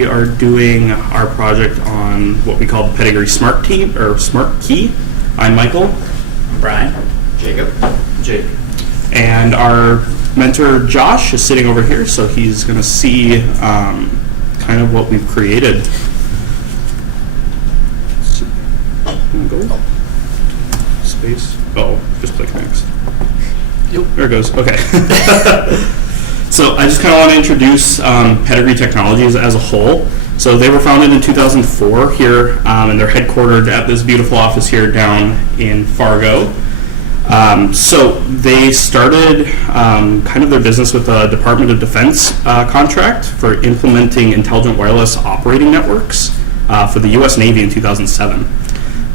we are doing our project on what we call the Pedigree Smart Team or Smart Key. I'm Michael. I'm Brian. Jacob. Jake. And our mentor Josh is sitting over here, so he's going to see kind of what we've created. Go. Space. Oh, just click next. Yep. There it goes. Okay. So I just kind of want to introduce Pedigree Technologies as a whole. So they were founded in 2004 here, and they're headquartered at this beautiful office here down in Fargo. So they started kind of their business with a Department of Defense contract for implementing intelligent wireless operating networks for the U.S. Navy in 2007.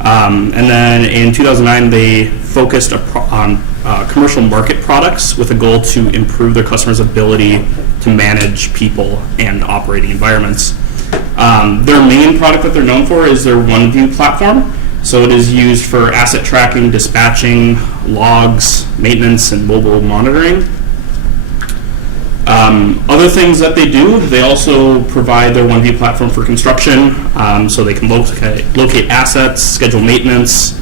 And then in 2009, they focused on commercial market products with a goal to improve their customers' ability to manage people and operating environments. Their main product that they're known for is their OneView platform. So it is used for asset tracking, dispatching, logs, maintenance, and mobile monitoring. Other things that they do, they also provide their OneView platform for construction, so they can locate assets, schedule maintenance,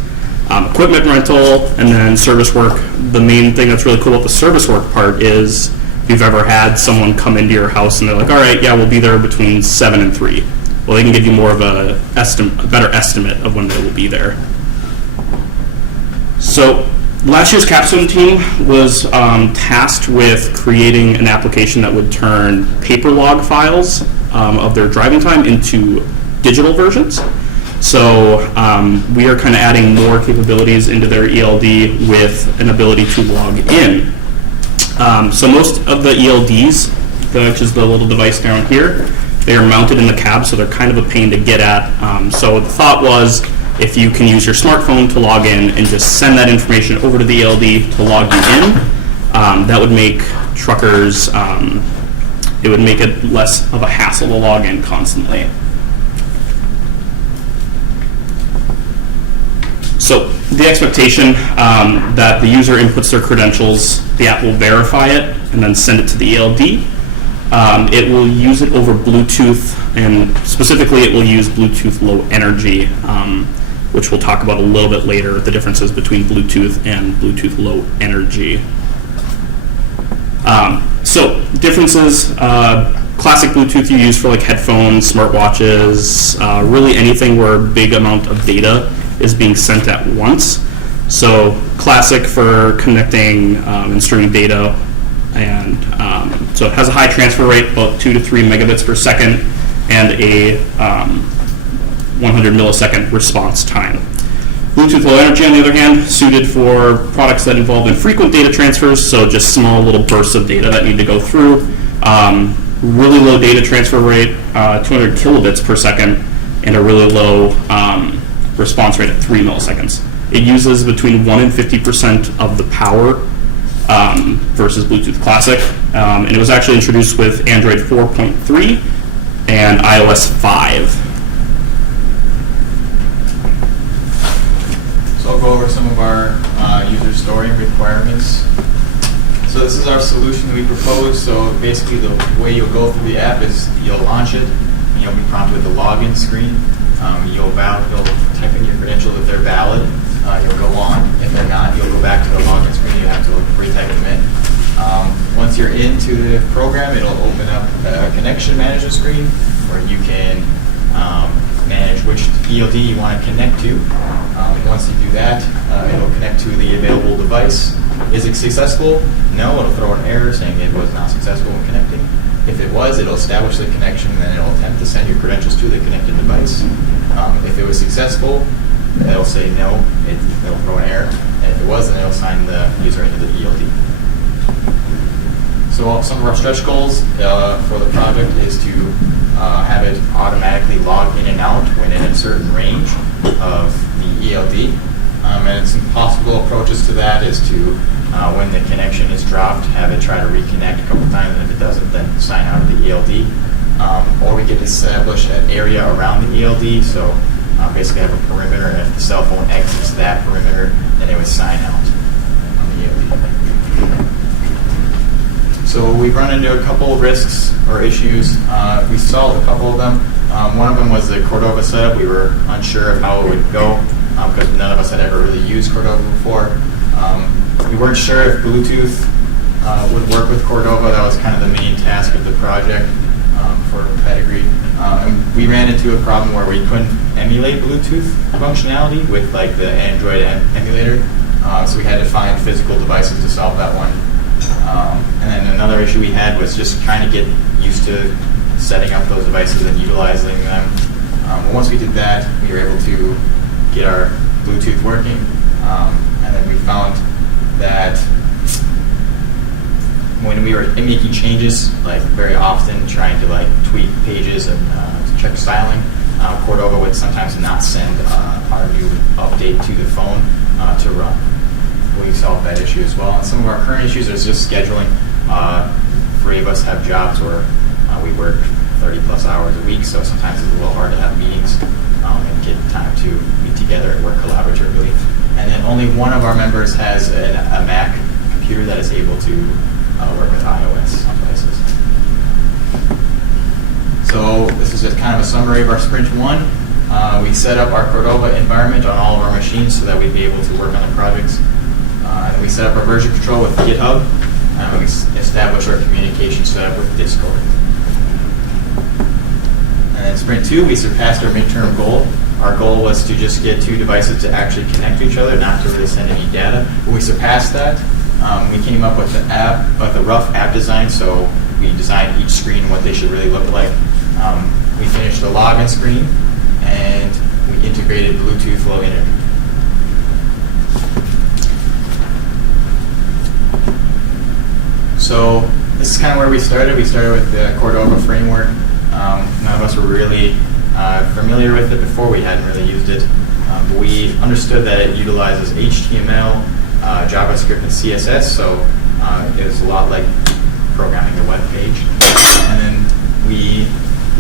equipment rental, and then service work. The main thing that's really cool about the service work part is if you've ever had someone come into your house and they're like, all right, yeah, we'll be there between 7 and 3. Well, they can give you more of a better estimate of when they will be there. So last year's capstone team was tasked with creating an application that would turn paper log files of their driving time into digital versions. So we are kind of adding more capabilities into their ELD with an ability to log in. So most of the ELDs, which is the little device down here, they are mounted in the cab, so they're kind of a pain to get at. So the thought was, if you can use your smartphone to log in and just send that information over to the ELD to log you in, that would make truckers, it would make it less of a hassle to log in constantly. So the expectation that the user inputs their credentials, the app will verify it, and then send it to the ELD. It will use it over Bluetooth, and specifically it will use Bluetooth Low Energy, which we'll talk about a little bit later, the differences between Bluetooth and Bluetooth Low Energy. So differences, classic Bluetooth you use for like headphones, smartwatches, really anything where a big amount of data is being sent at once. So classic for connecting and streaming data, and so it has a high transfer rate, about 2 to 3 megabits per second, and a 100 millisecond response time. Bluetooth Low Energy, on the other hand, suited for products that involve infrequent data transfers, so just small little bursts of data that need to go through. Really low data transfer rate, 200 kilobits per second, and a really low response rate at 3 milliseconds. It uses between 1 and 50% of the power versus Bluetooth Classic, and it was actually introduced with Android 4.3 and iOS 5. So I'll go over some of our user story requirements. So this is our solution that we propose. So basically the way you'll go through the app is you'll launch it, and you'll be prompted with the login screen. You'll type in your credentials if they're valid. You'll go on. If they're not, you'll go back to the login screen. You have to retype them in. Once you're into the program, it'll open up a connection manager screen where you can manage which ELD you want to connect to. Once you do that, it'll connect to the available device. Is it successful? No, it'll throw an error saying it was not successful in connecting. If it was, it'll establish the connection, and then it'll attempt to send your credentials to the connected device. If it was successful, it'll say no, it'll throw an error, and if it was, then it'll sign the user into the ELD. So some of our stretch goals for the project is to have it automatically log in and out when in a certain range of the ELD. And some possible approaches to that is to, when the connection is dropped, have it try to reconnect a couple times, and if it doesn't, then sign out of the ELD. Or we could establish an area around the ELD, so basically have a perimeter, and if the cell phone exits that perimeter, then it would sign out on the ELD. So we've run into a couple of risks or issues. We solved a couple of them. One of them was the Cordova setup. We were unsure of how it would go because none of us had ever really used Cordova before. We weren't sure if Bluetooth would work with Cordova. That was kind of the main task of the project for Pedigree. And we ran into a problem where we couldn't emulate Bluetooth functionality with like the Android emulator. So we had to find physical devices to solve that one. And then another issue we had was just trying to get used to setting up those devices and utilizing them. Once we did that, we were able to get our Bluetooth working. And then we found that when we were making changes, like very often trying to like tweak pages and to check styling, Cordova would sometimes not send our new update to the phone to run. We solved that issue as well. And some of our current issues is just scheduling. 3 of us have jobs where we work 30 plus hours a week, so sometimes it's a little hard to have meetings and get time to meet together and work collaboratively. And then only one of our members has a Mac computer that is able to work with iOS on devices. So this is just kind of a summary of our Sprint 1. We set up our Cordova environment on all of our machines so that we'd be able to work on the projects. And we set up our version control with GitHub. And we established our communication setup with Discord. And in Sprint 2, we surpassed our midterm goal. Our goal was to just get 2 devices to actually connect to each other, not to really send any data. When we surpassed that, we came up with the rough app design. So we designed each screen and what they should really look like. We finished the login screen, and we integrated Bluetooth Low Energy. So this is kind of where we started. We started with the Cordova framework. None of us were really familiar with it before. We hadn't really used it. But we understood that it utilizes HTML, JavaScript, and CSS. So it was a lot like programming a web page. And then we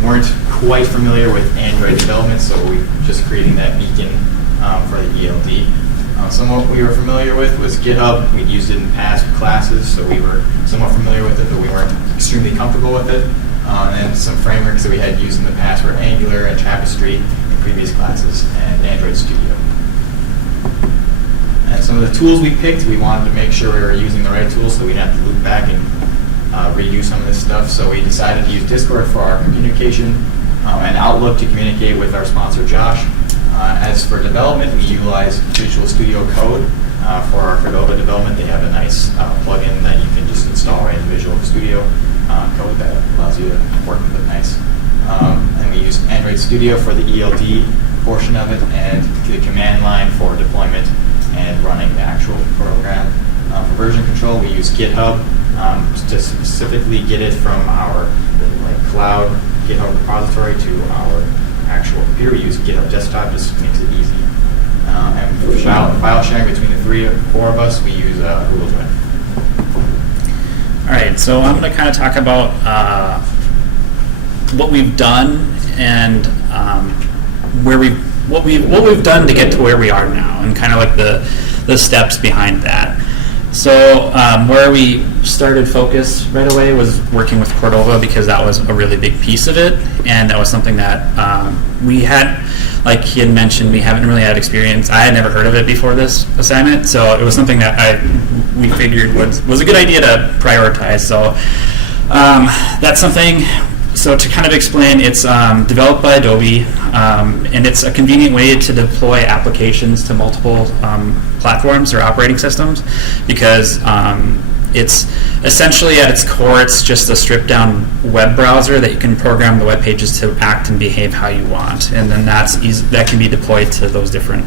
weren't quite familiar with Android development, so we were just creating that beacon for the ELD. Some of what we were familiar with was GitHub. We'd used it in past classes, so we were somewhat familiar with it, but we weren't extremely comfortable with it. And then some frameworks that we had used in the past were Angular and Tapestry in previous classes, and Android Studio. And some of the tools we picked, we wanted to make sure we were using the right tools so we didn't have to loop back and redo some of this stuff. So we decided to use Discord for our communication and Outlook to communicate with our sponsor, Josh. As for development, we utilize Visual Studio Code for our Cordova development. They have a nice plugin that you can just install right in Visual Studio Code that allows you to work with it nice. And we use Android Studio for the ELD portion of it, and the command line for deployment and running the actual program. For version control, we use GitHub to specifically get it from our cloud GitHub repository to our actual computer. We use GitHub Desktop, just makes it easy. And for file sharing between the 3 or 4 of us, we use Google Drive. All right, so I'm going to kind of talk about what we've done and what we've done to get to where we are now, and kind of like the steps behind that. So where we started focus right away was working with Cordova, because that was a really big piece of it, and that was something that we had, like he had mentioned, we haven't really had experience. I had never heard of it before this assignment, so it was something that we figured was a good idea to prioritize. So that's something. So to kind of explain, it's developed by Adobe, and it's a convenient way to deploy applications to multiple platforms or operating systems, because it's essentially at its core, it's just a stripped down web browser that you can program the web pages to act and behave how you want, and then that can be deployed to those different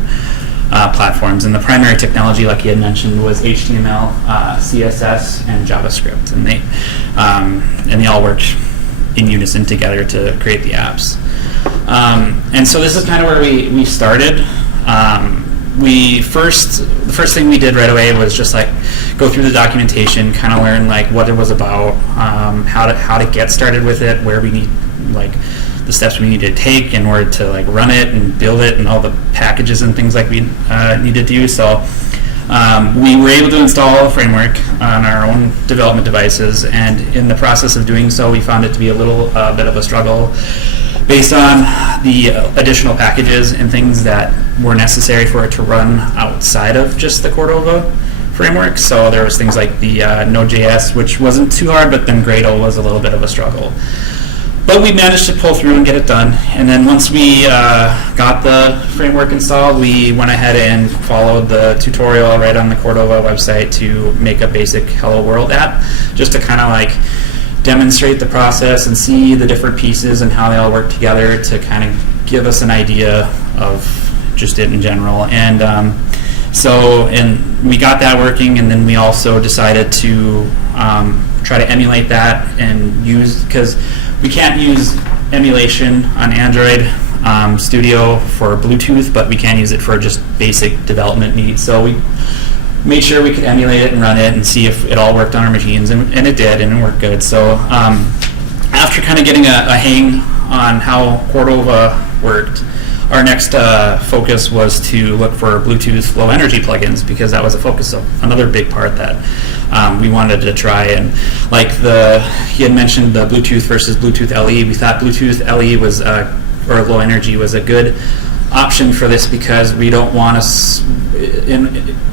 platforms. And the primary technology, like you had mentioned, was HTML, CSS, and JavaScript, and they all worked in unison together to create the apps. And so this is kind of where we started. The first thing we did right away was just like go through the documentation, kind of learn like what it was about, how to get started with it, where we need like the steps we need to take in order to like run it and build it, and all the packages and things like we need to do. So We were able to install a framework on our own development devices, and in the process of doing so, we found it to be a little bit of a struggle based on the additional packages and things that were necessary for it to run outside of just the Cordova framework. So there was things like the Node.js, which wasn't too hard, but then Gradle was a little bit of a struggle. But we managed to pull through and get it done. And then once we got the framework installed, we went ahead and followed the tutorial right on the Cordova website to make a basic Hello World app, just to kind of like demonstrate the process and see the different pieces and how they all work together to kind of give us an idea of just it in general. And we got that working, and then we also decided to try to emulate that and use, because we can't use emulation on Android Studio for Bluetooth, but we can use it for just basic development needs. So we made sure we could emulate it and run it and see if it all worked on our machines, and it did, and it worked good. So after kind of getting a hang on how Cordova worked, our next focus was to look for Bluetooth low energy plugins, because that was a focus of another big part that we wanted to try. And like he had mentioned the Bluetooth versus Bluetooth LE, we thought Bluetooth LE was, or low energy, was a good option for this, because we don't want to,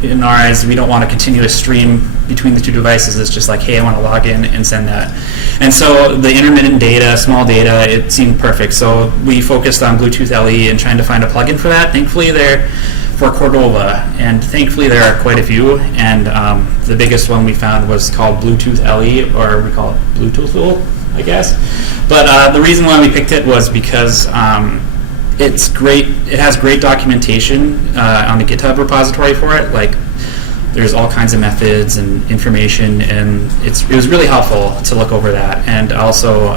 in our eyes, we don't want a continuous stream between the two devices. It's just like, hey, I want to log in and send that. And so the intermittent data, small data, it seemed perfect. So we focused on Bluetooth LE and trying to find a plugin for that. Thankfully, for Cordova, and thankfully there are quite a few. And the biggest one we found was called Bluetooth LE, or we call it Bluetooth, I guess. But the reason why we picked it was because it's great. It has great documentation on the GitHub repository for it. Like, there's all kinds of methods and information, and it was really helpful to look over that. And also,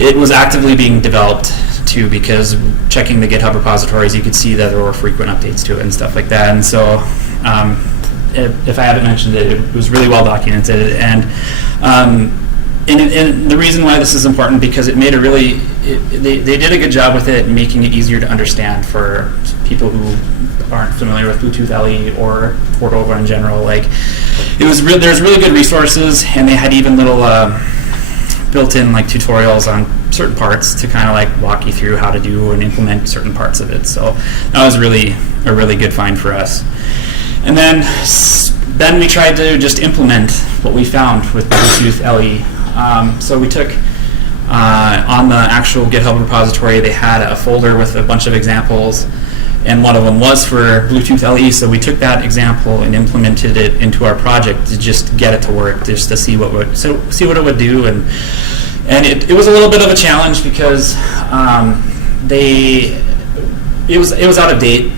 it was actively being developed too, because checking the GitHub repositories, you could see that there were frequent updates to it and stuff like that. And so, if I haven't mentioned it, it was really well documented. And the reason why this is important, because it made they did a good job with it, making it easier to understand for people who aren't familiar with Bluetooth LE or Cordova in general. Like, there's really good resources, and they had even little built-in like tutorials on certain parts to kind of like walk you through how to do and implement certain parts of it. So that was really a really good find for us. And then we tried to just implement what we found with Bluetooth LE. So we took, on the actual GitHub repository, they had a folder with a bunch of examples, and one of them was for Bluetooth LE. So we took that example and implemented it into our project to just get it to work, just to see what it would do. And it was a little bit of a challenge, because it was out of date.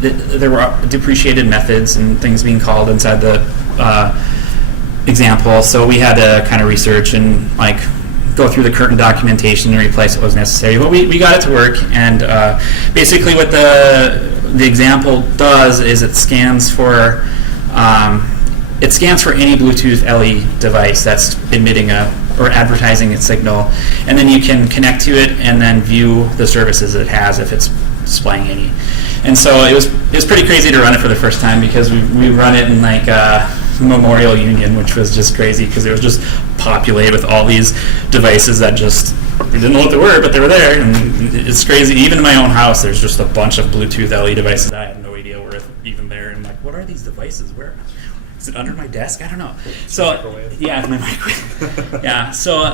There were depreciated methods and things being called inside the example, so we had to kind of research and like go through the current documentation and replace what was necessary. But we got it to work, and basically what the example does is it scans for any Bluetooth LE device that's emitting or advertising its signal, and then you can connect to it and then view the services it has if it's displaying any. And so it was pretty crazy to run it for the first time, because we run it in like Memorial Union, which was just crazy, because it was just populated with all these devices that we didn't know what they were, but they were there. And it's crazy. Even in my own house, there's just a bunch of Bluetooth LE devices I had no idea were even there. And like, what are these devices? Where is it, under my desk? I don't know. So yeah, it's my microwave. Yeah. So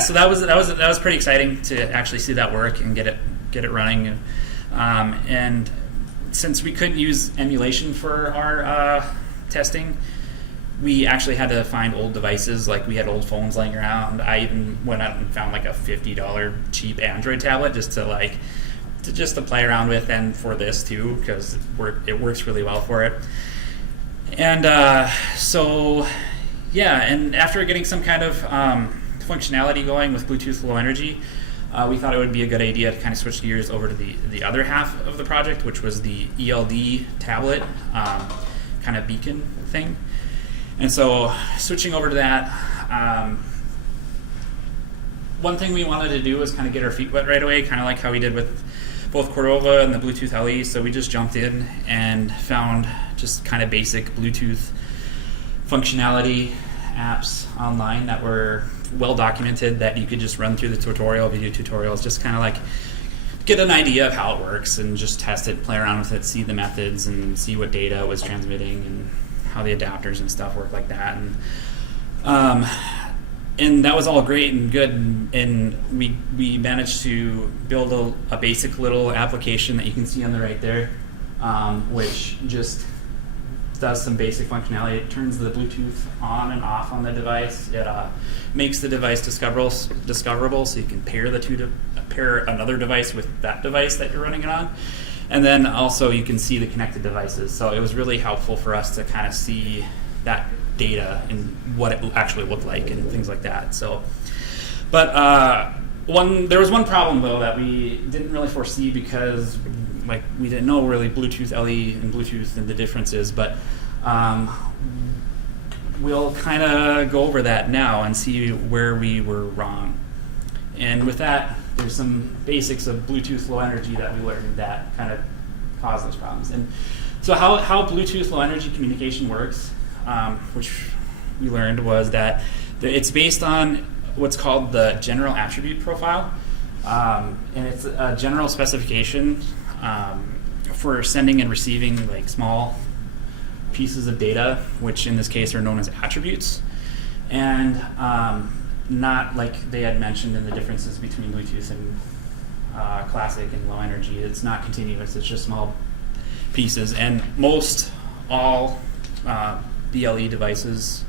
so that was pretty exciting to actually see that work and get it running. And since we couldn't use emulation for our testing, we actually had to find old devices. Like, we had old phones laying around. I even went out and found like a $50 cheap Android tablet just to play around with, and for this too, because it works really well for it. And and after getting some kind of functionality going with Bluetooth Low Energy, we thought it would be a good idea to kind of switch gears over to the other half of the project, which was the ELD tablet kind of beacon thing. And so switching over to that, one thing we wanted to do was kind of get our feet wet right away, kind of like how we did with both Cordova and the Bluetooth LE, so we just jumped in and found just kind of basic Bluetooth functionality apps online that were well documented that you could just run through the video tutorials, just kind of like get an idea of how it works and just test it, play around with it, see the methods and see what data it was transmitting and how the adapters and stuff work like that. And that was all great and good, and we managed to build a basic little application that you can see on the right there, which just does some basic functionality. It turns the Bluetooth on and off on the device. It makes the device discoverable, so you can pair another device with that device that you're running it on. And then also you can see the connected devices. So it was really helpful for us to kind of see that data and what it actually looked like and things like that. So, but there was one problem though that we didn't really foresee because we didn't know really Bluetooth LE and Bluetooth and the differences, but we'll kind of go over that now and see where we were wrong. And with that, there's some basics of Bluetooth low energy that we learned that kind of cause those problems. And so how Bluetooth low energy communication works, which we learned was that it's based on what's called the general attribute profile. And it's a general specification for sending and receiving like small pieces of data, which in this case are known as attributes. And not like they had mentioned in the differences between Bluetooth and classic and low energy. It's not continuous, it's just small pieces. And all BLE devices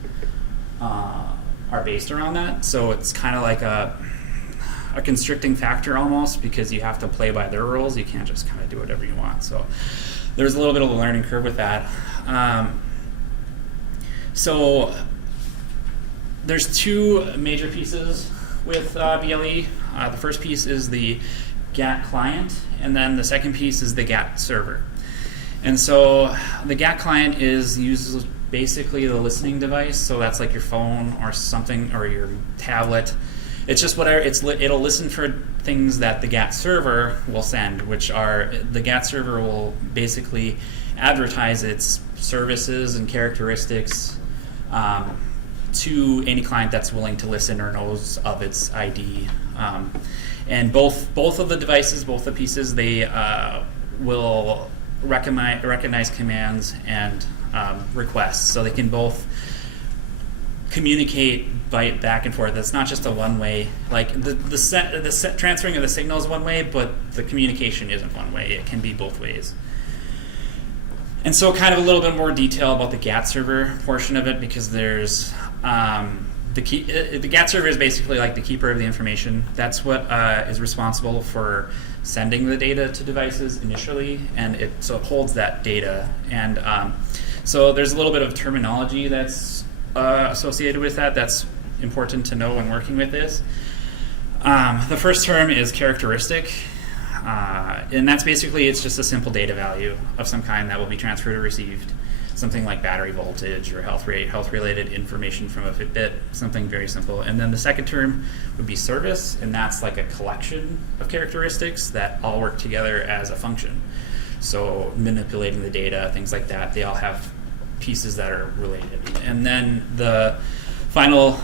are based around that. So it's kind of like a constricting factor almost, because you have to play by their rules. You can't just kind of do whatever you want. So there's a little bit of a learning curve with that. So there's two major pieces with BLE. The first piece is the GAT client, and then the second piece is the GAT server. And so the GAT client uses basically the listening device, so that's like your phone or something, or your tablet. It's just whatever, it'll listen for things that the GAT server will send, which are, the GAT server will basically advertise its services and characteristics to any client that's willing to listen or knows of its ID. And both of the devices, both the pieces, they will recognize commands and requests, so they can both communicate back and forth. It's not just a one-way. Like the transferring of the signal is one way, but the communication isn't one way. It can be both ways. And so, kind of a little bit more detail about the GAT server portion of it, because there's the GAT server is basically like the keeper of the information. That's what is responsible for sending the data to devices initially, and it holds that data. And so there's a little bit of terminology that's associated with that that's important to know when working with this. The first term is characteristic, and that's basically, it's just a simple data value of some kind that will be transferred or received. Something like battery voltage or health rate, health-related information from a Fitbit, something very simple. And then the second term would be service, and that's like a collection of characteristics that all work together as a function. So manipulating the data, things like that, they all have pieces that are related. And then the final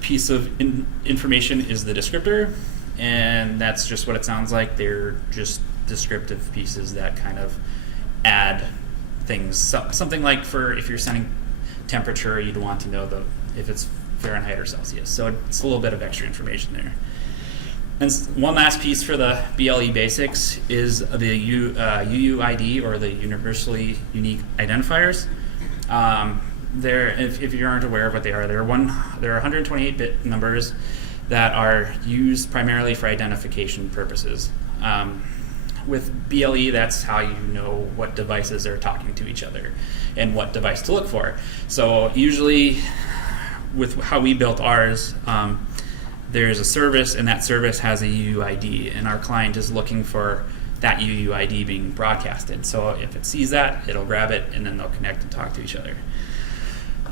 piece of information is the descriptor, and that's just what it sounds like. They're just descriptive pieces that kind of add things. Something like, for if you're sending temperature, you'd want to know if it's Fahrenheit or Celsius. So it's a little bit of extra information there. And one last piece for the BLE basics is the UUID, or the universally unique identifiers. If you aren't aware of what they are, there are 128-bit numbers that are used primarily for identification purposes. With BLE, that's how you know what devices are talking to each other and what device to look for. So usually, with how we built ours, there's a service, and that service has a UUID, and our client is looking for that UUID being broadcasted. So if it sees that, it'll grab it, and then they'll connect and talk to each other.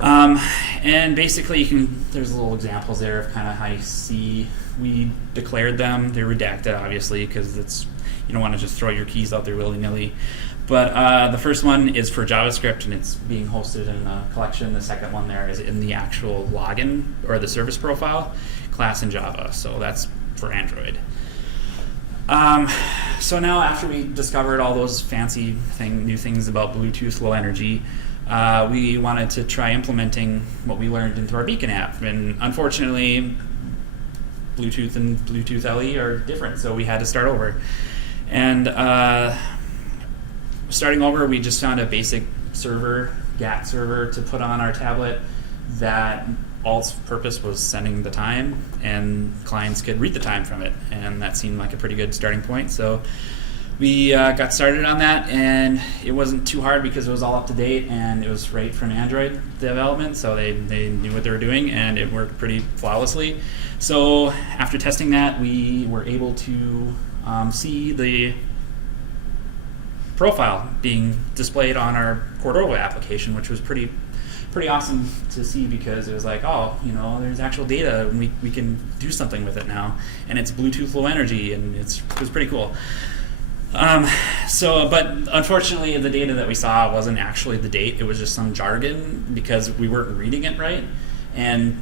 And basically, there's little examples there of kind of how you see We declared them. They're redacted, obviously, because you don't want to just throw your keys out there willy-nilly. But the first one is for JavaScript, and it's being hosted in a collection. The second one there is in the actual login or the service profile class in Java. So that's for Android. So now, after we discovered all those fancy new things about Bluetooth Low Energy, we wanted to try implementing what we learned into our Beacon app. And unfortunately, Bluetooth and Bluetooth LE are different, so we had to start over. And starting over, we just found a basic server, GAT server, to put on our tablet that all its purpose was sending the time, and clients could read the time from it. And that seemed like a pretty good starting point. So we got started on that, and it wasn't too hard because it was all up to date, and it was right from Android development, so they knew what they were doing, and it worked pretty flawlessly. So after testing that, we were able to see the profile being displayed on our Cordova application, which was pretty awesome to see, because it was like, oh, there's actual data, and we can do something with it now, and it's Bluetooth Low Energy, and it was pretty cool. But unfortunately, the data that we saw wasn't actually the date. It was just some jargon because we weren't reading it right.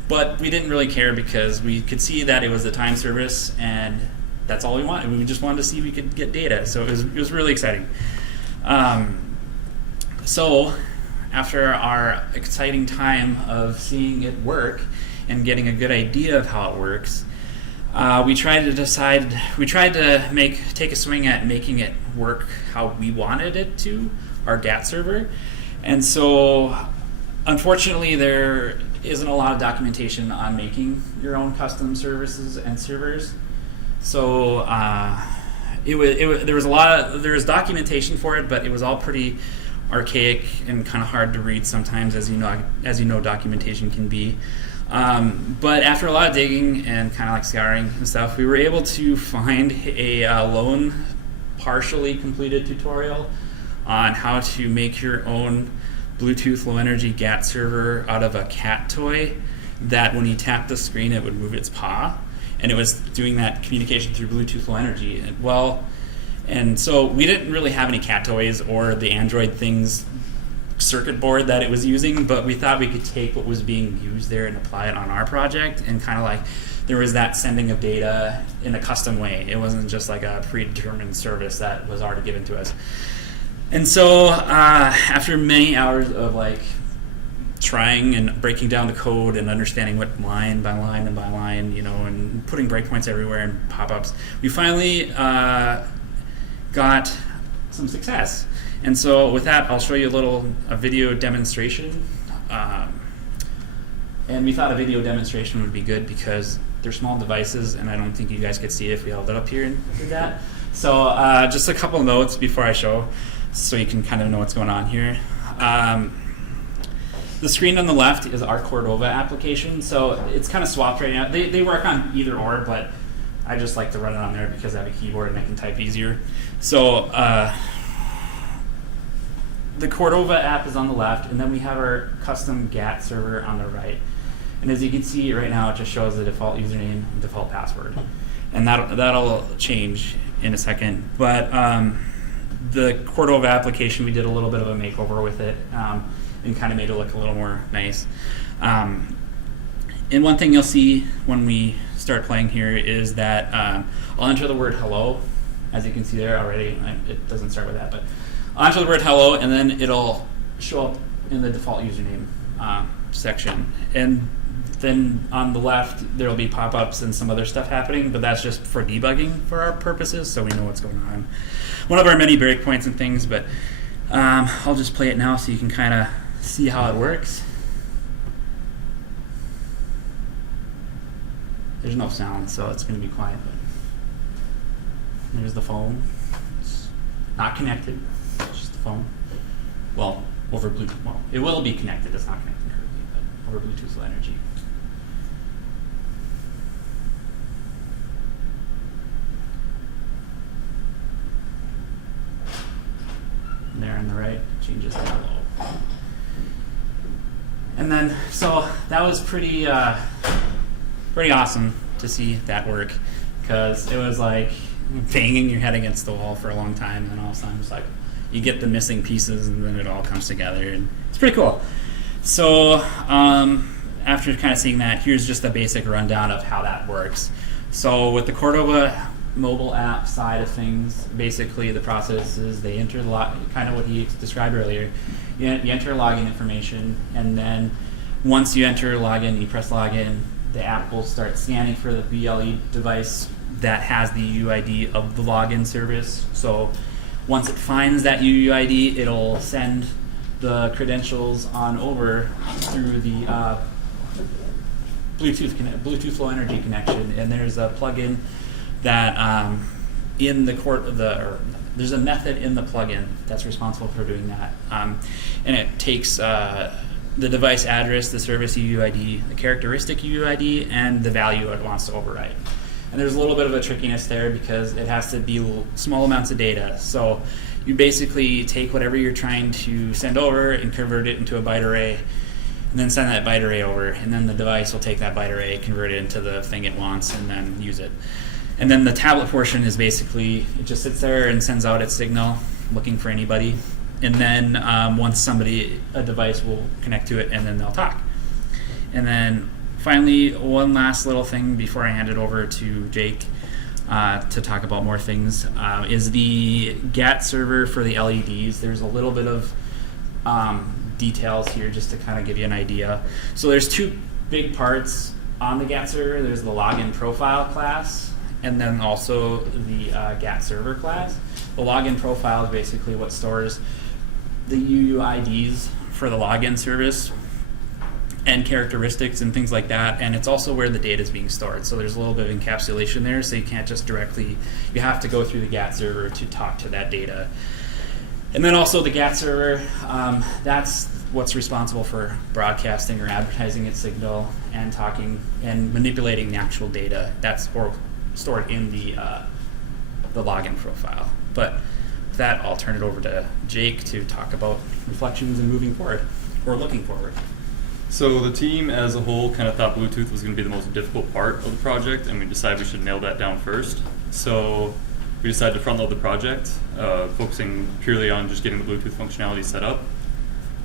But we didn't really care because we could see that it was a time service, and that's all we wanted. We just wanted to see if we could get data. So it was really exciting. So after our exciting time of seeing it work and getting a good idea of how it works, we tried to take a swing at making it work how we wanted it to, our GAT server. And so, unfortunately, there isn't a lot of documentation on making your own custom services and servers. So there was documentation for it, but it was all pretty archaic and kind of hard to read sometimes, as you know documentation can be. But after a lot of digging and kind of like scouring and stuff, we were able to find a lone partially completed tutorial on how to make your own Bluetooth Low Energy GAT server out of a cat toy that when you tap the screen, it would move its paw. And it was doing that communication through Bluetooth Low Energy. And so we didn't really have any cat toys or the Android things circuit board that it was using, but we thought we could take what was being used there and apply it on our project, and kind of like there was that sending of data in a custom way. It wasn't just like a predetermined service that was already given to us. And so after many hours of like trying and breaking down the code and understanding what line by line and by line, and putting breakpoints everywhere and pop-ups, we finally got some success. And so with that, I'll show you a video demonstration. And we thought a video demonstration would be good because they're small devices, and I don't think you guys could see it if we held it up here and did that. So just a couple notes before I show, so you can kind of know what's going on here. The screen on the left is our Cordova application, so it's kind of swapped right now. They work on either or, but I just like to run it on there because I have a keyboard and I can type easier. So the Cordova app is on the left, and then we have our custom GAT server on the right. And as you can see right now, it just shows the default username and default password. And that'll change in a second. But the Cordova application, we did a little bit of a makeover with it and kind of made it look a little more nice. And one thing you'll see when we start playing here is that I'll enter the word hello. As you can see there already, it doesn't start with that, but I'll enter the word hello, and then it'll show up in the default username section. And then on the left, there'll be pop-ups and some other stuff happening, but that's just for debugging for our purposes, so we know what's going on. One of our many breakpoints and things, but I'll just play it now so you can kind of see how it works. There's no sound, so it's going to be quiet. But there's the phone. It's not connected. It's just the phone. Well, over Bluetooth. Well, it will be connected. It's not connected currently, but over Bluetooth Low Energy. And there on the right, changes to hello. And then, so that was pretty awesome to see that work, because it was like banging your head against the wall for a long time, and all of a sudden it's like you get the missing pieces, and then it all comes together, and it's pretty cool. So after kind of seeing that, here's just a basic rundown of how that works. So with the Cordova mobile app side of things, basically the process is they enter kind of what he described earlier. You enter login information, and then once you enter login, you press login, the app will start scanning for the BLE device that has the UUID of the login service. So once it finds that UUID, it'll send the credentials on over through the Bluetooth Low Energy connection, and there's a plugin that there's a method in the plugin that's responsible for doing that, and it takes the device address, the service UUID, the characteristic UUID, and the value it wants to overwrite. And there's a little bit of a trickiness there because it has to be small amounts of data. So you basically take whatever you're trying to send over and convert it into a byte array, and then send that byte array over, and then the device will take that byte array, convert it into the thing it wants, and then use it. And then the tablet portion is basically, it just sits there and sends out its signal looking for anybody. And then once a device will connect to it, and then they'll talk. And then finally, one last little thing before I hand it over to Jake to talk about more things is the GAT server for the LEDs. There's a little bit of details here just to kind of give you an idea. So there's two big parts on the GAT server. There's the login profile class, and then also the GAT server class. The login profile is basically what stores the UUIDs for the login service and characteristics and things like that, and it's also where the data is being stored. So there's a little bit of encapsulation there, so you can't just directly, you have to go through the GAT server to talk to that data. And then also the GAT server, that's what's responsible for broadcasting or advertising its signal and talking and manipulating the actual data that's stored in the login profile. But with that, I'll turn it over to Jake to talk about reflections and moving forward, or looking forward. So the team as a whole kind of thought Bluetooth was going to be the most difficult part of the project, and we decided we should nail that down first. So we decided to front load the project, focusing purely on just getting the Bluetooth functionality set up.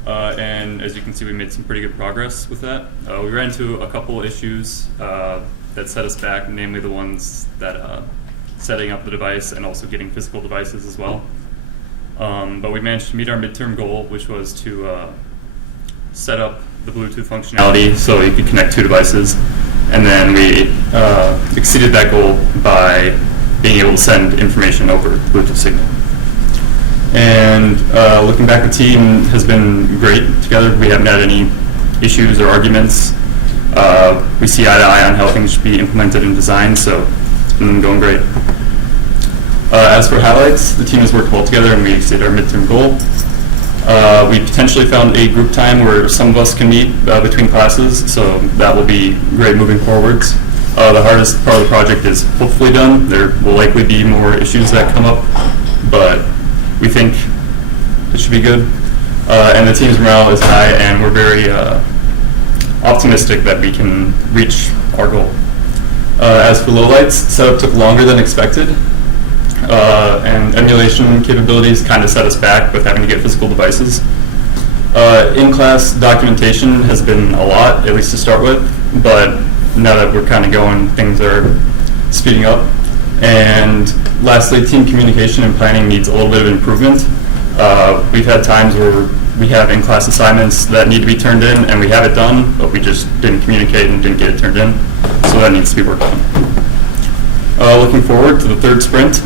And as you can see, we made some pretty good progress with that. We ran into a couple issues that set us back, namely the ones that setting up the device and also getting physical devices as well. But we managed to meet our midterm goal, which was to set up the Bluetooth functionality so you could connect two devices, and then we exceeded that goal by being able to send information over Bluetooth signal. And looking back, the team has been great together. We haven't had any issues or arguments. We see eye to eye on how things should be implemented and designed, so it's been going great. As for highlights, the team has worked well together and we exceeded our midterm goal. We potentially found a group time where some of us can meet between classes, so that will be great moving forwards. The hardest part of the project is hopefully done. There will likely be more issues that come up, but we think it should be good. And the team's morale is high, and we're very optimistic that we can reach our goal. As for lowlights, setup took longer than expected. And emulation capabilities kind of set us back with having to get physical devices. In-class documentation has been a lot, at least to start with, but now that we're kind of going, things are speeding up. And lastly, team communication and planning needs a little bit of improvement. We've had times where we have in-class assignments that need to be turned in, and we have it done, but we just didn't communicate and didn't get it turned in, so that needs to be worked on. Looking forward to the third sprint,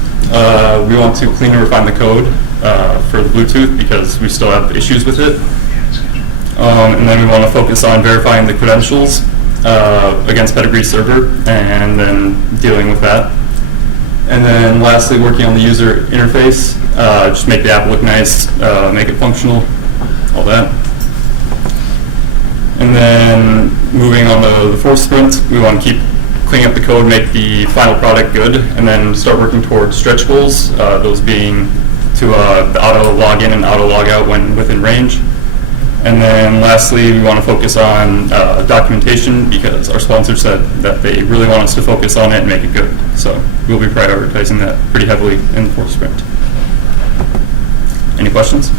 we want to clean and refine the code for the Bluetooth because we still have issues with it. And then we want to focus on verifying the credentials against Pedigree server and then dealing with that. And then lastly, working on the user interface, just make the app look nice, make it functional, all that. And then moving on to the fourth sprint, we want to keep cleaning up the code, make the final product good, and then start working towards stretch goals, those being to the auto login and auto logout when within range. And then lastly, we want to focus on documentation because our sponsor said that they really want us to focus on it and make it good. So we'll be prioritizing that pretty heavily in the fourth sprint. Any questions?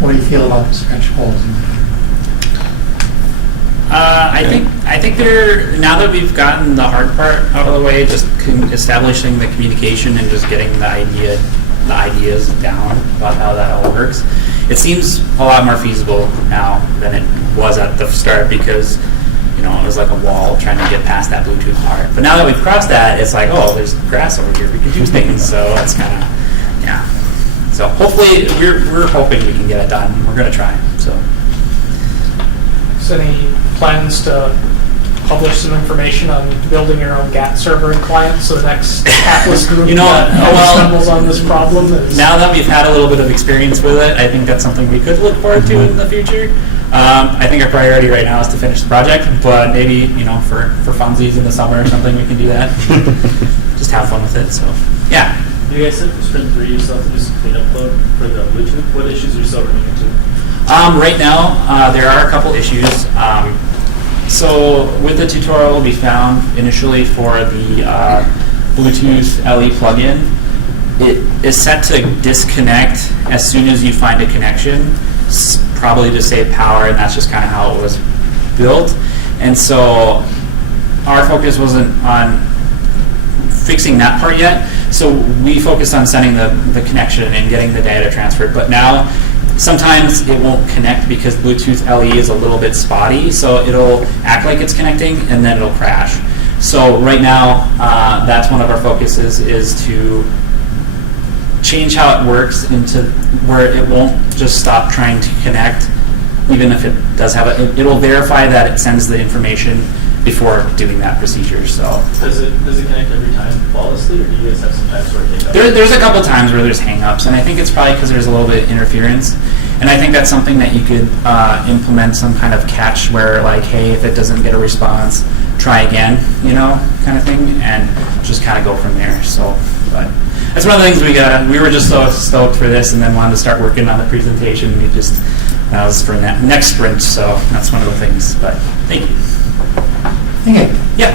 What do you feel about the stretch goals? I think they're, now that we've gotten the hard part out of the way, just establishing the communication and just getting the ideas down about how that all works, it seems a lot more feasible now than it was at the start, because it was like a wall trying to get past that Bluetooth part. But now that we've crossed that, it's like, oh, there's grass over here, we can do things. So that's kind of, yeah. So hopefully, we're hoping we can get it done. We're going to try. So any plans to publish some information on building your own GAT server and client, so the next Atlas group that stumbles on this problem is... Now that we've had a little bit of experience with it, I think that's something we could look forward to in the future. I think our priority right now is to finish the project, but maybe, for funsies in the summer or something, we can do that. Just have fun with it, so, yeah. You guys said for Sprint 3 you still have to do some cleanup code for the Bluetooth. What issues are you still running into? Right now, there are a couple issues. So with the tutorial we found initially for the Bluetooth LE plugin, it is set to disconnect as soon as you find a connection, probably to save power, and that's just kind of how it was built. And so our focus wasn't on fixing that part yet, so we focused on sending the connection and getting the data transferred. But now, sometimes it won't connect because Bluetooth LE is a little bit spotty, so it'll act like it's connecting and then it'll crash. So right now, that's one of our focuses, is to change how it works into where it won't just stop trying to connect, even if it does have it'll verify that it sends the information before doing that procedure. So does it connect every time flawlessly, or do you guys have some times where it takes? There's a couple times where there's hang-ups, and I think it's probably because there's a little bit of interference. And I think that's something that you could implement some kind of catch where, like, hey, if it doesn't get a response, try again, kind of thing, and just kind of go from there. So, but that's one of the things we were just so stoked for this, and then wanted to start working on the presentation. That was for that next sprint, so that's one of the things. But thank you. Thank you. Yeah.